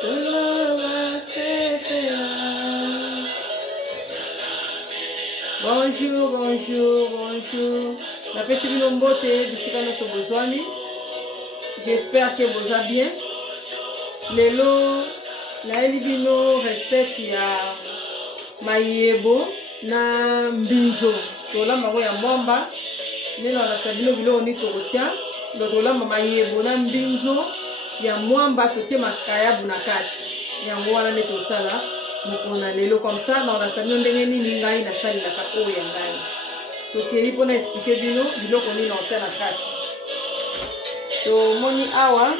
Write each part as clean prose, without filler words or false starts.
solo basepela. Bonjour, bonjour, bonjour. La personne qui mbote bisika na sobozwani. J'espère que vous allez bien. Lelo na elibino recette ya mayebo na mbinzo. Tolamba ko ya mwamba. Neno na sabino bilo ni tokotia. Tolamba mayebo na mbinzo ya mwamba totie makayabu na kati. Yango wana ne tosala. Mokona lelo comme ça na on sabino ndenge nini ngai na sali la ka oya ngai. Tokeli pona expliquer biloko nini na otia na kati. To moni awa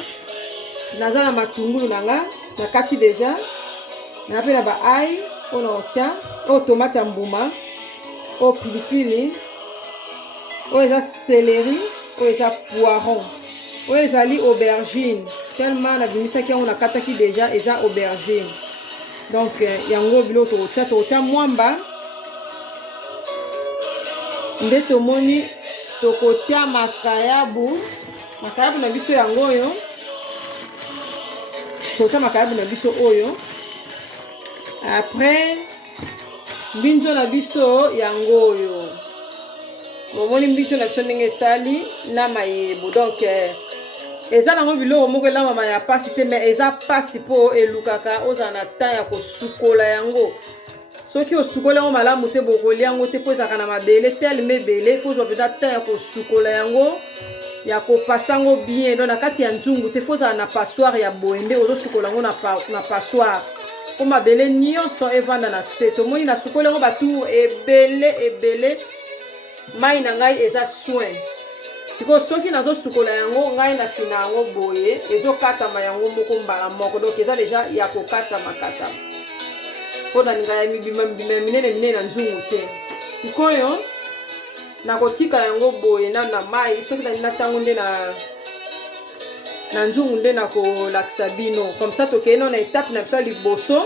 naza na matungulu nanga na kati déjà na pe na ba ai ona otia o tomate ya mbuma o pilipili o eza céleri o eza poiron o ezali aubergine tellement na bimisaki yango na kataki déjà eza aubergine donc yango biloko tokotia mwamba nde tomoni tokotia makayabu na biso yango oyo tokotia makayabu na biso oyo après mbinzo na biso yango oyo bomoni mbinzo na biso ndenge esali na mayebo donc eza nango biloko moko elamba ya pasi te mais eza pasi mpo elukaka ozala na temps ya kosukola yango soki osukola yango malamu te bokolia yango te mpo ezalaka na mabele teleme ebele fo ozwa mpenza temps ya kosukola yango ya kopasa yango bien donc na kati ya nzungu te fo ozala na passoire ya boende ozosukola yango na passoire mpo mabele nyonso evanda na se tomoni nasukola yango batour ebele mai na ngai eza soin sikoyo soki nazosukola yango ngai na fina yango boye ezokatama yango moko mbala moko donc eza deja ya kokatama mpo na linga ya mibima minene na nzungu te sikoyo nakotika yango boye na mai soki natia yango nde na nzungu nde nakolakisa bino comme ça tokei na étape na biso ya liboso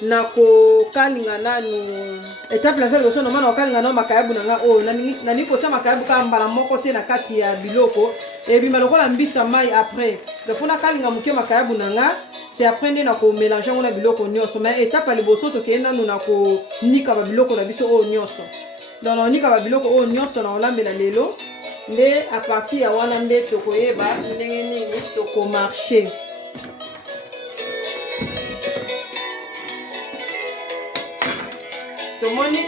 nakokalinga nanu étape na biso ya liboso noma nakokalinga nano makayabu na nga oyo nani kotia makayabu kaka mbala moko te na kati ya biloko ebima lokola mbisa mai après dafo nakalinga moke makayabu na nga c'est après nde nakomélange yango na biloko nyonso mais étape ya liboso tokei nanu nakonika babiloko na biso oyo nyonso donc nakonika babiloko oyo nyonso na olambela lelo nde a partir ya wana nde tokoyeba ndenge nini tokomarche tomoni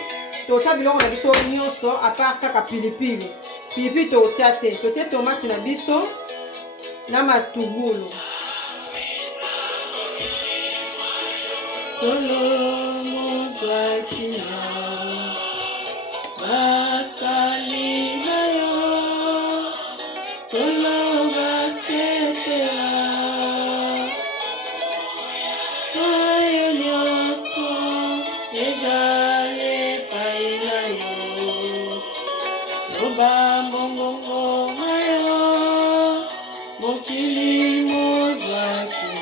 totia biloko na biso nyonso a part kaka pilipili totia te totie tomate na biso na matungulu solo mozwaki basali na yo solo basepela oyo nyonso ezali epai na yo loba mongongo na yo mokili mozwaki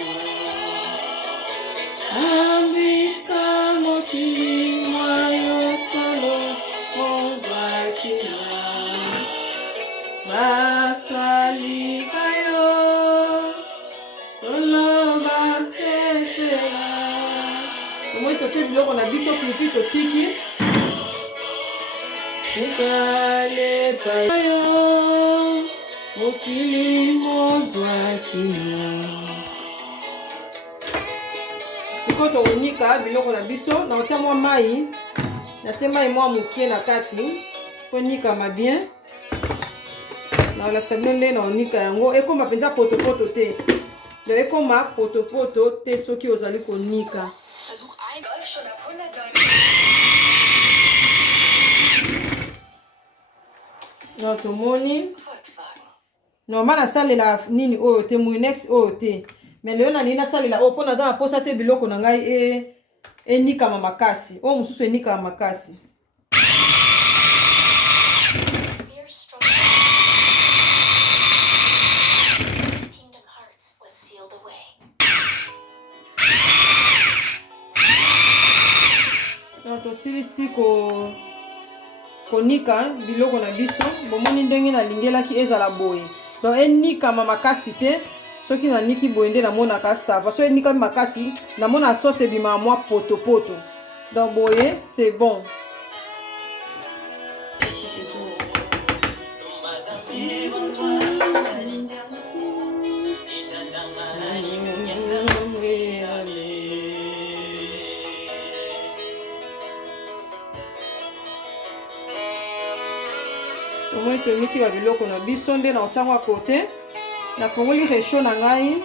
ambisa mokili mwayo solo mozwaki basali bayo solo basepela omoi totie biloko na biso pipi totiki ekale bayo mokili mozwaki sikoyo tokonika biloko na biso nakotia mwa mai natie mai mwa mokie na kati mpo nikama bien nakolakisa bino nde nakonika yango ekoma mpenza potopoto te do ekoma potopoto te soki ozali konika non tomoni normal nasalela nini oyo te muinex oyo te mais lelo nani nasalela oyo mpo naza na posa te biloko na ngai enikama makasi oyo mosusu enikama makasi tosilisi konika biloko na biso bomoni ndenge nalingelaki ezala boye donc enikama makasi te soki naniki boye nde namonaka sava so enikami makasi namona sauce ebima mwa poto donc boye c'est bon. Tomoni tomiki ba biloko na biso nde na otango à côté. Nafungoli réchaud na ngai.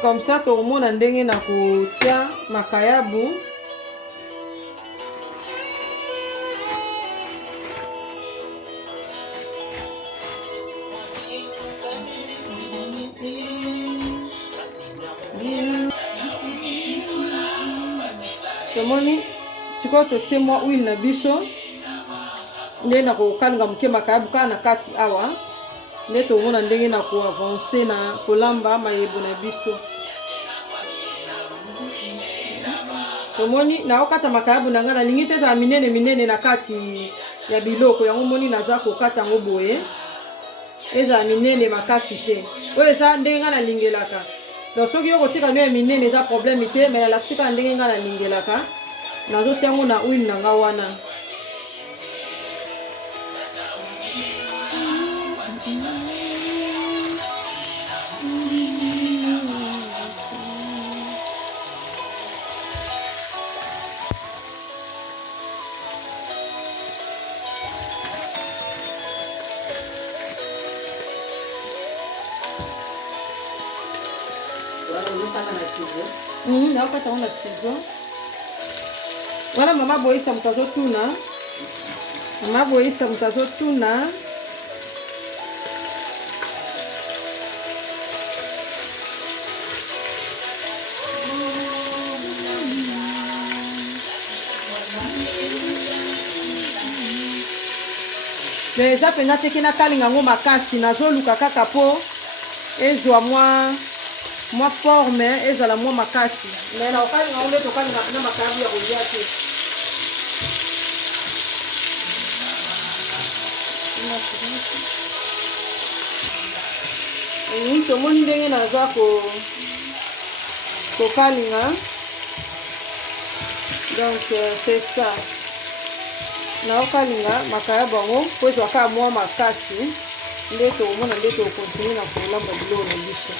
Comme ça tomona ndenge na kotia makayabu. Tomoni sikoyo totie mwa huile na biso nde na kokalinga moke makayabu kaka na kati awa nde tomona ndenge na koavance na kolamba mayebo na biso. Tomoni naokata makayabu na nga nalingi te ezala minene na kati ya biloko yango moni naza kokata yango boye ezala minene makasi te oyo eza ndenge nga nalingelaka. Donc soki yo kotika no ya minene eza problème te mais nalakisi kaka ndenge nga nalingelaka nazotia yango na huile na nga wana. Naokata yango na ciseau. Wana mama boyisa moto azotuna. Mama boyisa moto azotuna. Eza mpenza teke nakalinga yango makasi nazoluka kaka po ezwa mwa forme ezala mwa makasi mais na okalinga yango nde tokalinga mpena makayabu ya kolia te. Tomoni ndenge naza kokalinga donc c'est ça. naokalinga makayabu yango po ezwa kaka mwa makasi nde tokomona nde tokontinue na kolamba biloko na biso.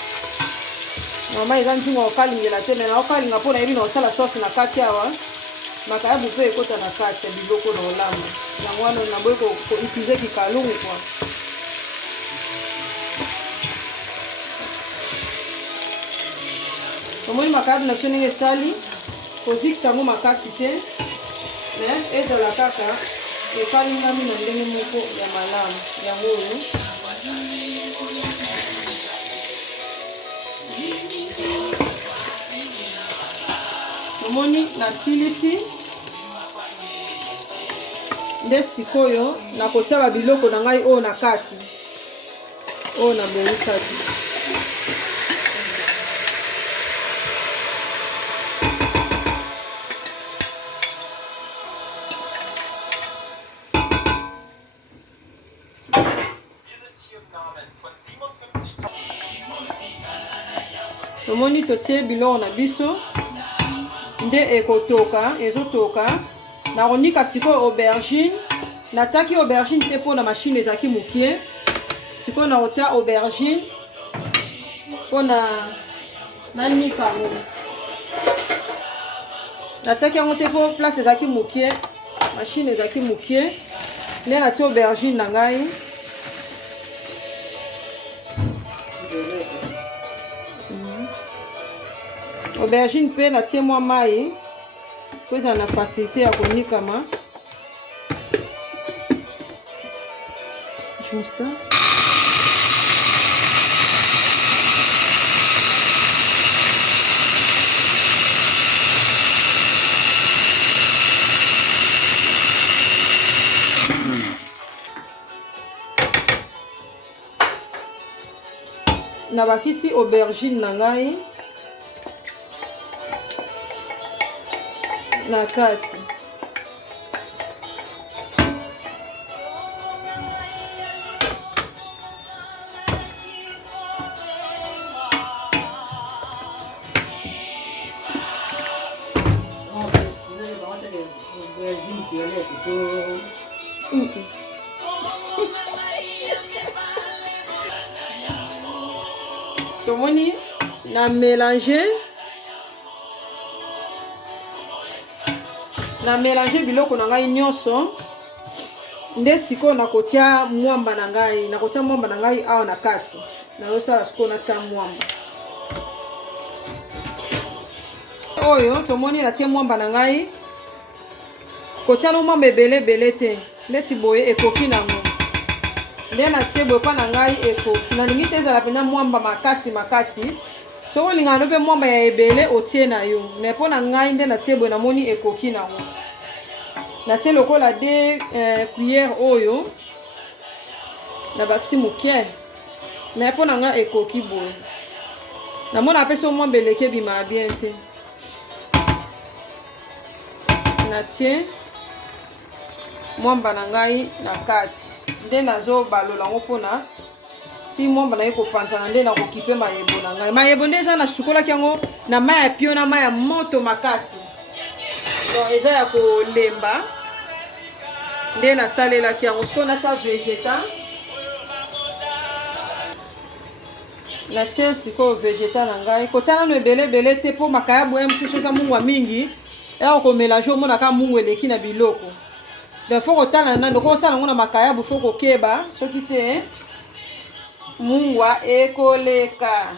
Mama eza ntinga okalingela te me naokalinga mpo nayebi na osala sauce na kati awa makayabu mpe ekota na kati ya biloko na olamba yango wana naboyi koutilize kikalungu kwa. Tomoni makayabu na biso ndenge esali kozikisa yango makasi te mais ezala kaka ekalingami na ndenge moko ya malamu yango oyo. Tomoni nasilisi nde sikoyo nakotia ba biloko na ngai oyo na kati oyo nabongisaki. Tomoni totie biloko na biso nde ekotoka ezotoka. Nakonika sikoyo aubergine natiaki aubergine te mpo na machine ezalaki mokie. Sikoyo nakotia aubergine mpo na nanika yango. Natiaki yango te mpo place ezalaki mokie machine ezalaki mokie nde natia aubergine na ngai. Aubergine pe natie mwa mai po ezala na facilité ya konikama. Juste nabakisi aubergine na ngai na kati. tomoni na mélanger biloko na ngai nyonso nde sikoyo nakotia mwamba na ngai awa na kati nazosala sikoyo natia mwamba oyo tomoni natie mwamba na ngai kotia no mwamba ebele te neti boye ekoki nango nde natie boye mpa na ngai ekoki nalingi te ezala mpenza mwamba makasi soko olingana no mpe mwamba ya ebele otie na yo me mpo na ngai nde natie boye namoni ekoki nango natie lokola 2 cuillère oyo na bakisi moke me mpo na ngai ekoki boye namona mpe so mwamba eleki ebima bien te natie mwamba na ngai na kati nde nazobalola yango mpona ti mwamba na ye kopanzana nde nakokipe mayebo na ngai mayebo nde eza na sukolaki yango na mai ya pio na mai ya moto makasi donc eza ya kolemba nde nasalelaki yango sikoyo natia vegeta natie sikoyo vegeta na ngai kotia nano ebele te mpo makayabu ya mosusu eza mungwa mingi ea komelange omonaka mungu eleki na biloko donc fo kotala nando kosala yango na makayabu fo kokeba soki te mungwa ekoleka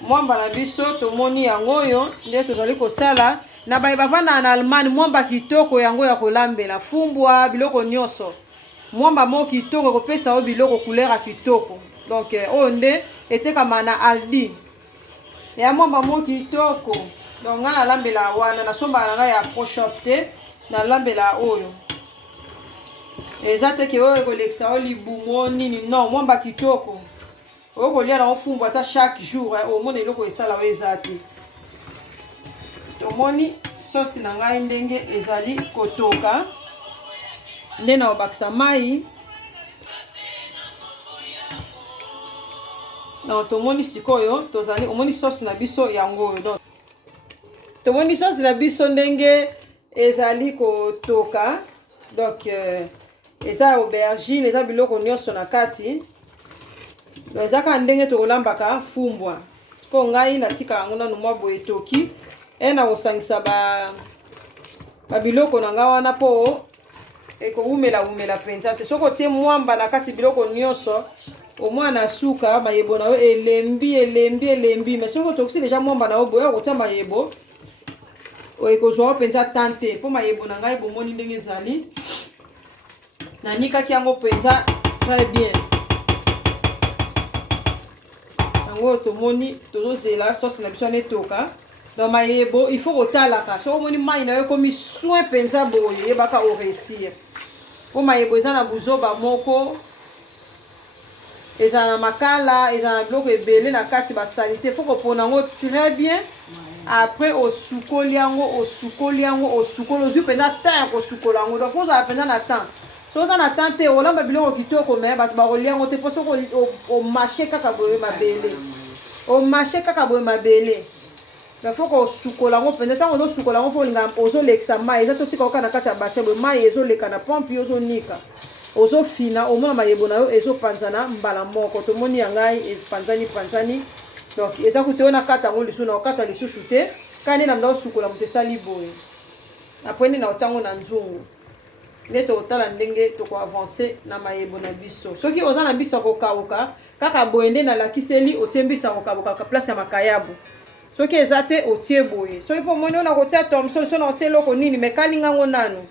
mwamba na biso tomoni yango oyo nde tozali kosala na baye bavanda na Allemagne mwamba kitoko yango ya kolambela fumbwa biloko nyonso mwamba mo kitoko kopesa o biloko couleur ya kitoko donc oyo nde etekama na Aldi ya mwamba mo kitoko donc nga nalambela wana nasombaka na ngai ya Afroshop te nalambela oyo eza teke oyo ekolekisa o libumo nini non mwamba kitoko oyo kolia nango fumbu ata chaque jour omona eloko esala oyo eza te tomoni sosi na ngai ndenge ezali kotoka nde na obakisa mai na tomoni sikoyo tozali omoni sosi na biso yango oyo donc tomoni sosi na biso ndenge ezali kotoka donc eza aubergine eza biloko nyonso na kati donc eza kaka ndenge tokolambaka fumbwa siko ngai natika yango nanu mwa boye etoki na kosangisa babiloko na ngai wana mpo ekowumela mpenza te soki otie mwamba na kati biloko nyonso omwana suka mayebo na yo elembi mais soki otokisi deja mwamba na yo boye okotia mayebo ekozwa mpenza tante mpo mayebo na ngai bomoni ndenge ezali nanikaki yango mpenza très bien yango tomoni tozozela sosi na biso wana etoka donc mayebo il faut kotalaka soki omoni mai na yo ekomi soin mpenza boye yebaka oresir mpo mayebo eza na buzoba moko ezala na makala ezala na biloko ebele na kati basali te faut kopona yango très bien après osukoli yango ozwi mpenza temps ya kosukola yango donc faut ozala mpenza na temps so oza na temps te olamba biloko kitoko me bato bakolia yango te mpo soki omashe kaka boye mabele donc faut kosukola yango mpenza ntango ozosukola yango fo olinga ozolekisa mai eza totika oka na kati ya bassin boye mai ezoleka na pompe ozonika ozofina omona mayebo na yo ezopanzana mbala moko tomoni ya ngai epanzani donc eza kuti oyo nakata yango lisusu na okata lisusu te kani na mda osukola moto esali boye apres nde na otia yango na nzungu nde tokotala ndenge tokoavance na mayebo na biso soki oza na biso ya kokauka kaka boye nde nalakiseli otie mbiso ya kokauka place ya makayabu soki eza te otie boye soki mpo omoni oyo na kotia thomson so na otie eloko nini me kalinga yango nano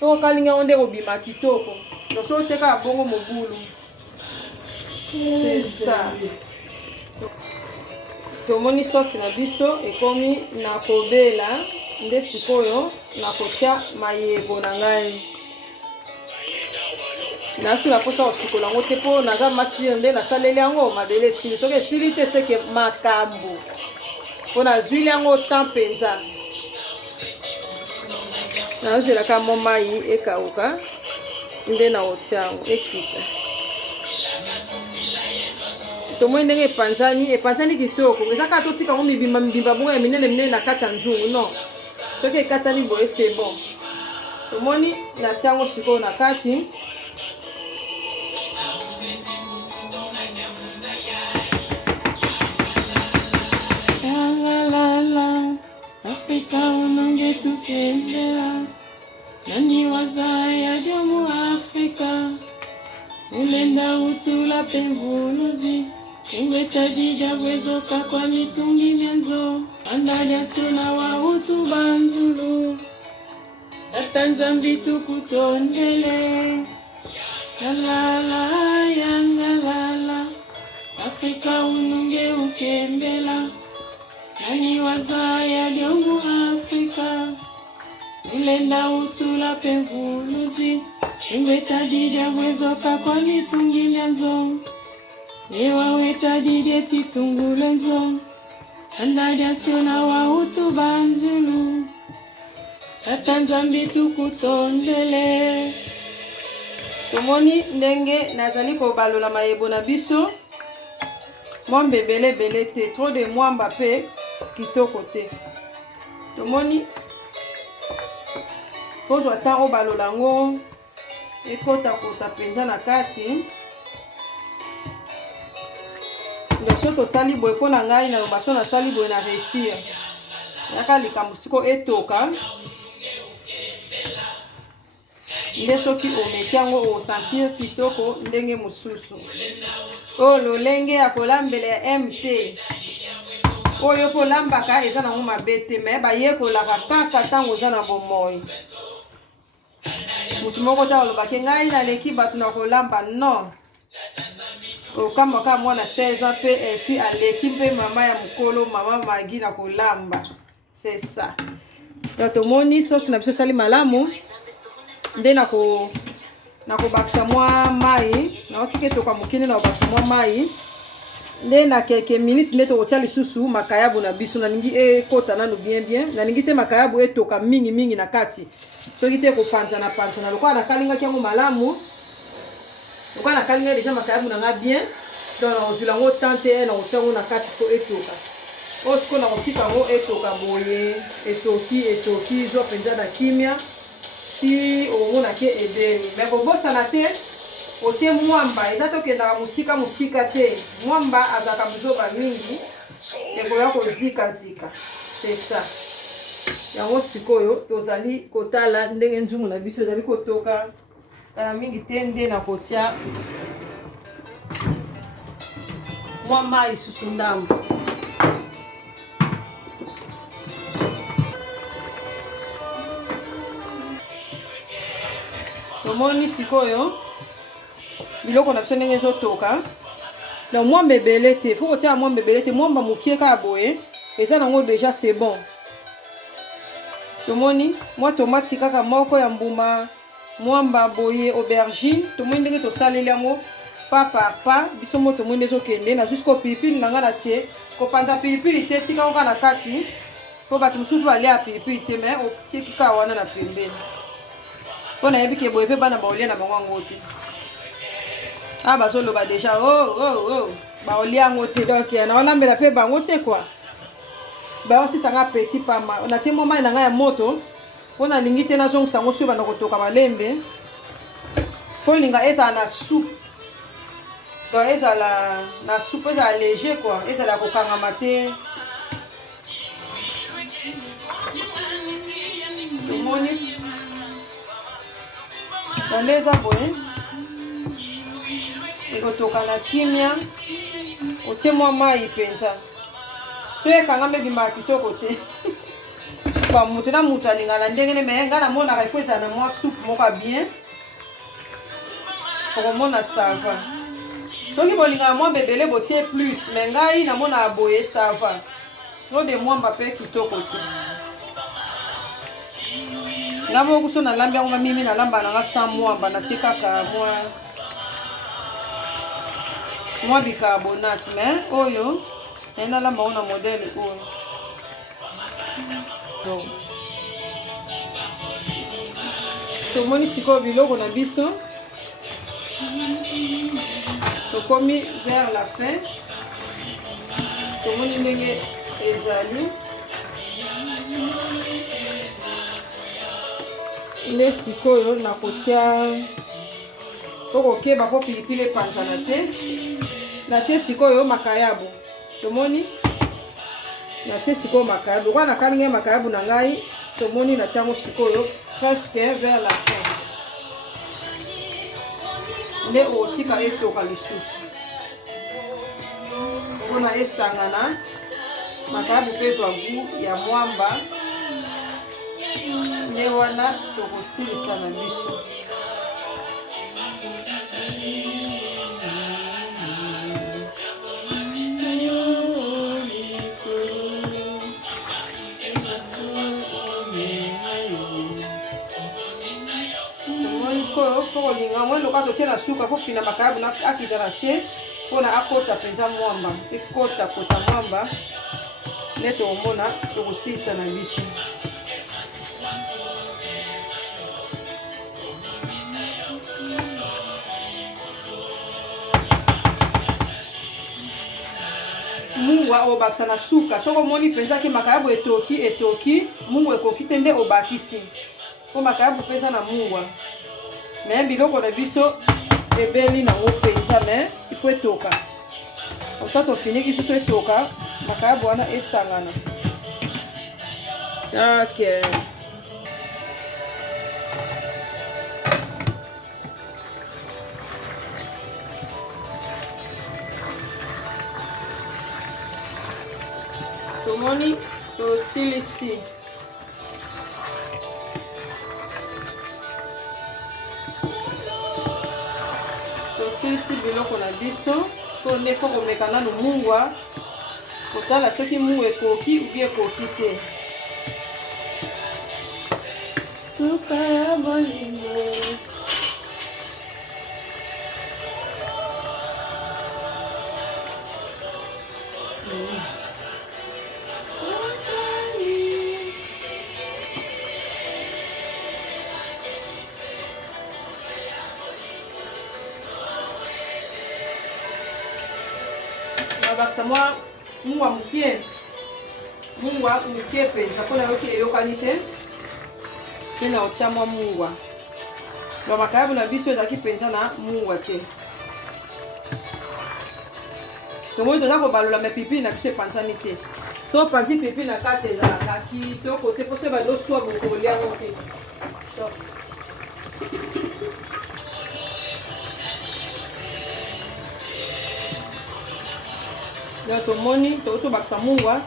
soko kalinga yango nde kobima kitoko donc so otie kaka bongo mobulu c'est ça tomoni sosi na biso ekomi na kobela nde sikoyo na kotia mayebo na ngai nasula mposa kosukola yango te mpo naza masio nde nasaleli yango mabele esili soki esili te seke makambo mpo nazwili yango temps mpenza nazelaka mo mai ekauka nde na otia yango ekita tomoi ndenge epanzani kitoko eza kaka totika yango mibimba bongo ya minene na kati ya nzungu non soki ekatani boye c'est bon tomoni natia yango sikoyo na kati. Afrika unonge tukembela nani wazaya jomu Afrika ulenda utula pemvuluzi ingweta dija bwezoka kwa mitungi mienzo andalia tuna wa utu banzulu atanzambi tukutondele lalala yangalala Afrika unonge ukembela nani wazaya diongu Afrika ulenda utula pemvuluzi ingweta dija bwezoka kwa mitungi mienzo ewa weta dide titungulenzo andalia tuna wa utu banzulu atanzambi tukutondele. Tomoni ndenge nazali kobalola mayebo na biso mwambe belebele te, trop de mwamba pe kitoko te. Tomoni kozwa tan obalola ngo ekota kota penza na kati. Ndeso tosali boye mpo na ngai naloba so nasali boye na réussir yaka likambo siko etoka nde soki omeki yango osentir kitoko ndenge mosusu oyo lolenge ya kolambela ya MT oyo mpo olambaka eza nango mabe te me bayekolaka kaka ntango oza na bomoi. Motu moko ta olobaki ngai naleki bato na kolamba non okambaka mwana 16 ans pe efi aleki mpe mama ya mokolo mama magi na kolamba. C'est ça. Donc tomoni sosi na biso sali malamu nde nakobakisa mwa mai naotiki etoka mokini na obakisa mwa mai nde na kelke minute nde tokotia lisusu makayabu na biso nalingi ekota nanu bien nalingi te makayabu etoka mingi na kati soki te kopanzana lokola nakalingaki yango malamu lokola nakalinga deja makayabu na nga bien donc nakozwila yango tante nakotia yango na kati po etoka oyo siko nakotika yango etoka boye etoki zwa mpenza na kimia ti omonaki ebeli me kobosana te otie mwamba eza tokendaka mosika te mwamba azalaka bizoba mingi ekoya kozikazika. C'est ça. Yango sikoyo tozali kotala ndenge nzungu na biso ezali kotoka kala mingi te nde na kotia mwa mai susu ndambo. Tomoni sikoyo biloko na biso ndenge ezotoka na mwamba ebele te fo kotia mwamba ebele te mwamba mokie kaka boye eza nango deja c'est bon. Tomoni mwa tomati kaka moko ya mbuma mwamba boye aubergine tomoni ndenge tosaleli yango pa par pa biso mo tomoni ezokende na jusqu'au pilipili na nga na tie kopanza pilipili te tika ngo na kati po bato mosusu balia pilipili te me otie kika wana na pembeni po nayebi ke boye mpe bana baolia na bango yango te bazoloba deja baolia yango te donc naolambela mpe bango te kwa baosisanga petit pamba natie mwa mai na ngai ya moto mpo nalingi te nazongisa yango soki banda kotoka malembe fo linga ezala na soupe donc ezala na soupe ezala léger quoi ezala kokangama te. Tomoni bande eza boye ekotoka na kimia otie mwa mai mpenza so ekangama ebimaka kitoko te bamutu na mutu alingana ndenge ne me ngai namonaka ifo ezala na mwa soupe moko bien okomona sava soki bolingaka mwa bebele botie plus me ngai namonaka boye sava trop de mwamba mpe kitoko te. Nga moko so nalambi yango mimi nalamba nanga sans mwamba natie kaka mwa bicarbonate me oyo nalamba ona modèle oyo donc tomoni sikoyo biloko na biso tokomi vers la fin tomoni ndenge ezali nde sikoyo nakotia okokeba po pilipili epanzana te. Natie sikoyo makayabu. Tomoni natie sikoyo makayabu. Kwa nakalinga makayabu na ngai, tomoni natiango sikoyo presque vers la fin. Nde otika etoka lisusu. Mpona esangana makayabu mpe ezwa gu ya mwamba. Nde wana tokosilisa na biso. Foko linga mwe loka totie na suka fo fina makayabu na akita na se mpona akota penza mwamba ekota kota mwamba nde tokomona tokosilisa na biso. Mungwa obakisa na suka soko moni penza ke makayabu etoki mungwa ekoki te nde obakisi po makayabu peza na mungwa. Mais biloko na biso ebeli nango penza mais il faut etoka. Comme ça tofini lisusu etoka makayabu wana esangana. Ok. Tomoni tosilisi. Tosilisi biloko na biso. Po nde fo komeka nanu mungwa. Kotala soki mungwa ekoki ubi ekoki te. Suka ya bolingo. Baksa mwa mungwa mukie penza mpona yoki eyokani te kena otia mwa mungwa. Ba makayabu na biso ezalaki penza na mungwa te. Tomoni toza kobalola me pipi na biso epanzani te. So panzi pipi na kati ezalaka kitoko te mposo badoswa bokoli yango te. Donc tomoni tobakisa mungwa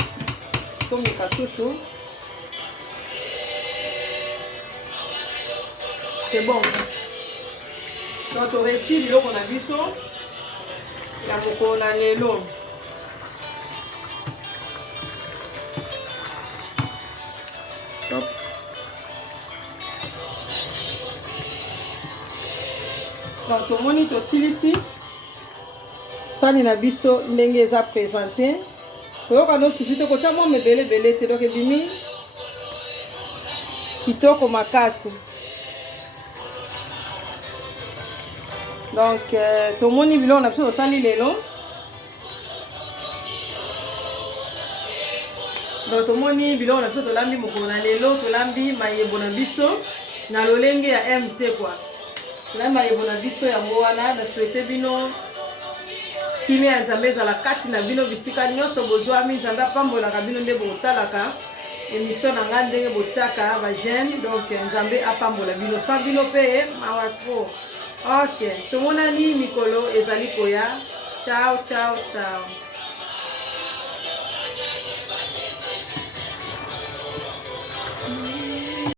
tomika susu. C'est bon. Donc toresi biloko na biso ya mokolo na lelo. Top. Donc tomoni tosilisi sani na biso ndenge eza présenté. Koyoka no susu te kotia mwa mebele te donc ebimi kitoko makasi. Donc tomoni biloko na biso tosali lelo. Donc tomoni biloko na biso tolambi mokolo na lelo, tolambi mayebo na biso na lolenge ya MT kwa. Tolambi mayebo na biso yango wana na souhaité bino kimia ya Nzambe ezala kati na bino bisika nyonso bozwami. Nzambe apambolaka bino nde botalaka émission na nga ndenge botiaka ba j'aime. Donc Nzambe apambola bino sa bino pe mawa tro. Ok, tomonani mikolo ezali koya. Ciao ciao ciao.